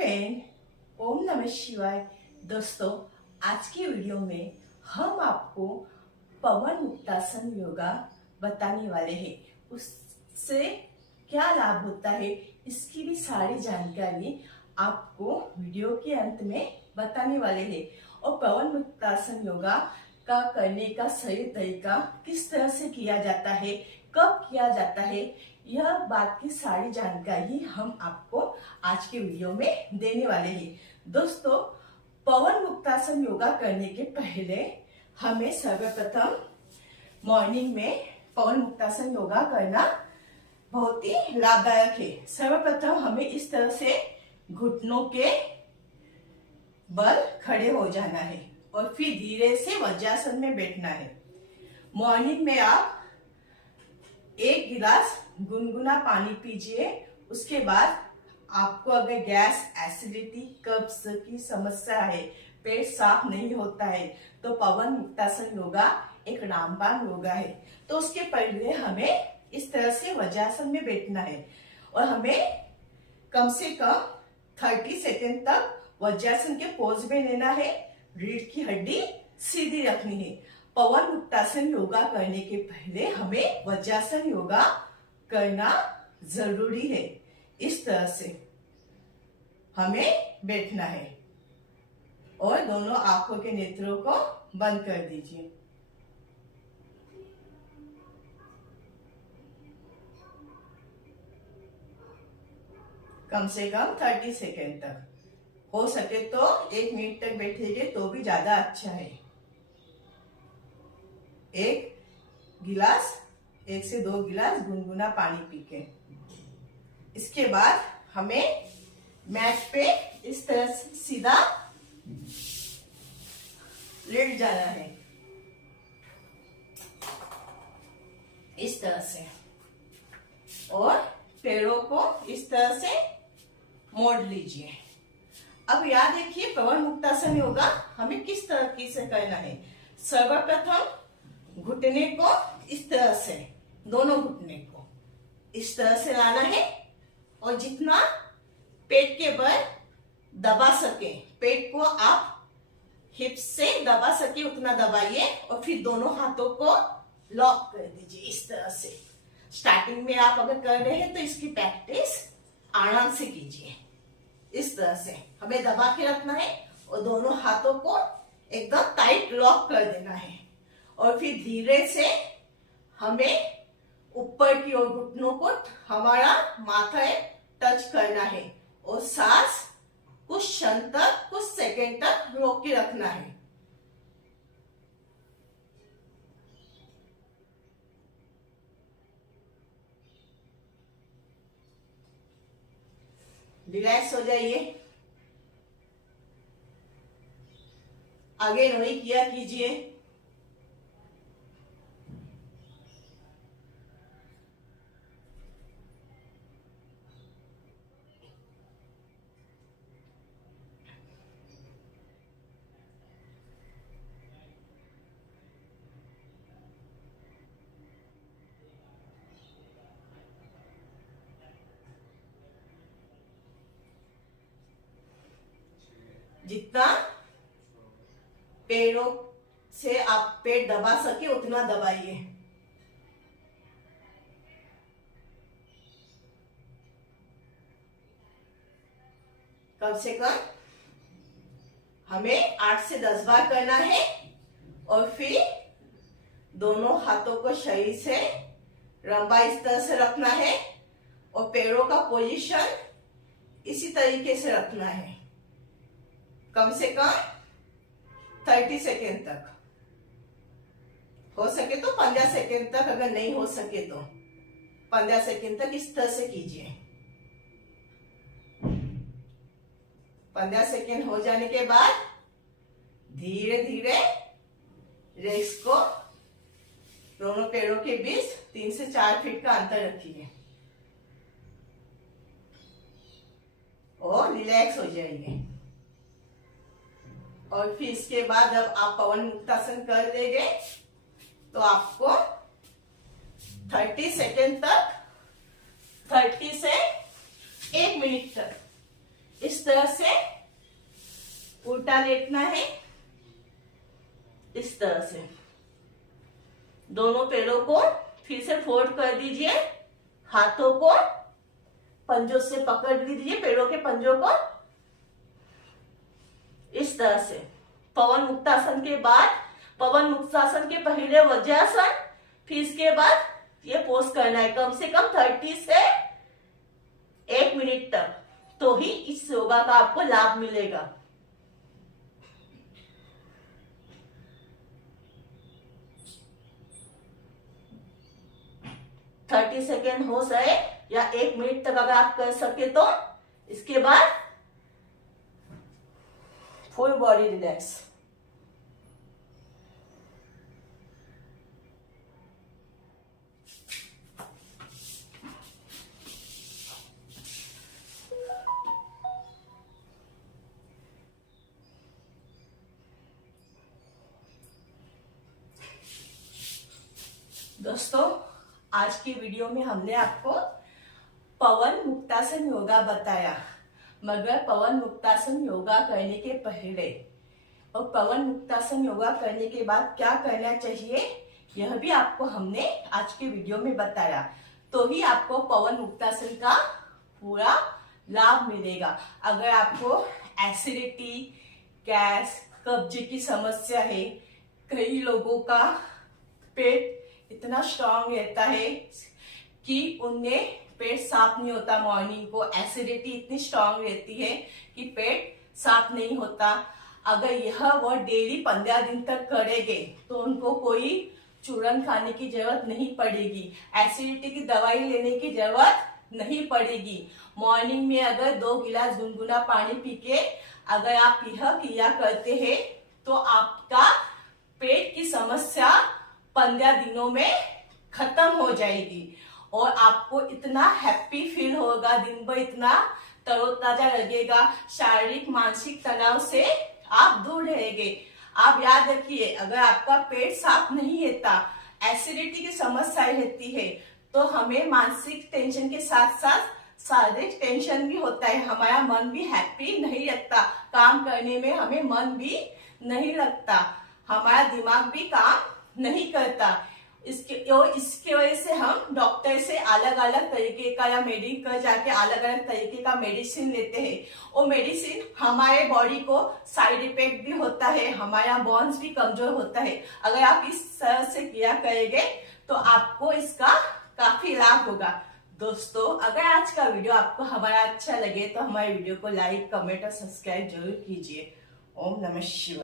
Friend, ओम नमः शिवाय। दोस्तों, आज की वीडियो में हम आपको पवन मुक्तासन योगा बताने वाले हैं। उससे क्या लाभ होता है, इसकी भी सारी जानकारी आपको वीडियो के अंत में बताने वाले हैं। और पवन मुक्तासन योगा का करने का सही तरीका, किस तरह से किया जाता है, कब किया जाता है, यह बात की सारी जानकारी हम आपको आज के वीडियो में देने वाले हैं। दोस्तों, पवन मुक्तासन योगा करने के पहले हमें सर्वप्रथम मॉर्निंग में पवन मुक्तासन योगा करना बहुत ही लाभदायक है। सर्वप्रथम हमें इस तरह से घुटनों के बल खड़े हो जाना है और फिर धीरे से वज्रासन में बैठना है। मॉर्निंग में आप 1 गिलास गुनगुना पानी पीजिए। उसके बाद आपको अगर गैस, एसिडिटी, कब्ज की समस्या है, पेट साफ नहीं होता है, तो पवन मुक्तासन योगा एक रामबाण योगा है। तो उसके पहले हमें इस तरह से वज्रासन में बैठना है और हमें कम से कम 30 सेकेंड तक वज्रासन के पोज में लेना है। रीढ़ की हड्डी सीधी रखनी है। पवन मुक्तासन योगा करने के पहले हमें वज्रासन योगा करना जरूरी है। इस तरह से हमें बैठना है और दोनों आंखों के नेत्रों को बंद कर दीजिए। कम से कम 30 सेकेंड तक, हो सके तो 1 मिनट तक बैठेंगे तो भी ज्यादा अच्छा है। 1 से 2 गिलास गुनगुना पानी पी के, इसके बाद हमें मैट पे इस तरह से सीधा लेट जाना है, इस तरह से, और पैरों को इस तरह से मोड़ लीजिए। अब याद रखिए, पवन मुक्तासन योगा हमें किस तरह से करना है। सर्वप्रथम घुटने को इस तरह से, दोनों घुटने को इस तरह से लाना है और जितना पेट के बल दबा सके, पेट को आप हिप्स से दबा सके उतना दबाइए और फिर दोनों हाथों को लॉक कर दीजिए इस तरह से। स्टार्टिंग में आप अगर कर रहे हैं तो इसकी प्रैक्टिस आराम से कीजिए। इस तरह से हमें दबा के रखना है और दोनों हाथों को एकदम टाइट लॉक कर देना है और फिर धीरे से हमें ऊपर की ओर घुटनों को हमारा माथा टच करना है और सांस कुछ क्षण तक, कुछ सेकंड तक रोक के रखना है। रिलैक्स हो जाइए। आगे नहीं किया कीजिए। जितना पैरों से आप पेट दबा सके उतना दबाइए। कम से कम हमें 8 से 10 बार करना है और फिर दोनों हाथों को शरीर से लंबा इस तरह से रखना है और पैरों का पोजीशन इसी तरीके से रखना है। कम से कम 30 सेकेंड तक, हो सके तो 15 सेकेंड तक, अगर नहीं हो सके तो 15 सेकेंड तक इस तरह से कीजिए। 15 सेकेंड हो जाने के बाद धीरे धीरे लेग्स को दोनों पैरों के बीच 3 से 4 फीट का अंतर रखिए और रिलैक्स हो जाइए। और फिर इसके बाद जब आप पवन मुक्तासन कर देंगे तो आपको 30 से 1 मिनट तक इस तरह से उल्टा लेटना है, इस तरह से दोनों पैरों को फिर से फोल्ड कर दीजिए, हाथों को पंजों से पकड़ लीजिए, पैरों के पंजों को इस तरह से। पवन मुक्तासन के बाद, पवन मुक्तासन के पहले वज्रासन, फिर इसके बाद ये पोज करना है कम से कम 30 से 1 मिनट तक, तो ही इस योगा का आपको लाभ मिलेगा। थर्टी सेकेंड हो जाए या 1 मिनट तक अगर आप कर सके तो इसके बाद फुल बॉडी रिलैक्स। दोस्तों, आज की वीडियो में हमने आपको पवन मुक्तासन योगा बताया, मगर पवन मुक्तासन योगा करने के पहले और पवन मुक्तासन योगा करने के बाद क्या करना चाहिए यह भी आपको हमने आज के वीडियो में बताया, तो ही आपको पवन मुक्तासन का पूरा लाभ मिलेगा। अगर आपको एसिडिटी, गैस, कब्ज की समस्या है, कई लोगों का पेट इतना स्ट्रांग रहता है कि उनमें पेट साफ नहीं होता, मॉर्निंग को एसिडिटी इतनी स्ट्रांग रहती है कि पेट साफ नहीं होता। अगर यह वो डेली 15 दिन तक करेंगे तो उनको कोई चूरन खाने की जरूरत नहीं पड़ेगी, एसिडिटी की दवाई लेने की जरूरत नहीं पड़ेगी। मॉर्निंग में अगर 2 गिलास गुनगुना पानी पी के अगर आप यह क्रिया करते हैं तो आपका पेट की समस्या 15 दिनों में खत्म हो जाएगी और आपको इतना हैप्पी फील होगा, दिन भर इतना तरोताजा लगेगा, शारीरिक मानसिक तनाव से आप दूर रहेंगे। आप याद रखिए, अगर आपका पेट साफ नहीं रहता, एसिडिटी की समस्याएं रहती है, तो हमें मानसिक टेंशन के साथ साथ शारीरिक टेंशन भी होता है, हमारा मन भी हैप्पी नहीं लगता, काम करने में हमें मन भी नहीं लगता, हमारा दिमाग भी काम नहीं करता। इसके वजह से हम डॉक्टर से अलग अलग तरीके का या मेडिकल जाके अलग अलग तरीके का मेडिसिन लेते हैं। वो मेडिसिन हमारे बॉडी को साइड इफेक्ट भी होता है, हमारा बोन्स भी कमजोर होता है। अगर आप इस तरह से किया करेंगे तो आपको इसका काफी लाभ होगा। दोस्तों, अगर आज का वीडियो आपको हमारा अच्छा लगे तो हमारे वीडियो को लाइक, कमेंट और सब्सक्राइब जरूर कीजिए। ओम नमः शिवाय।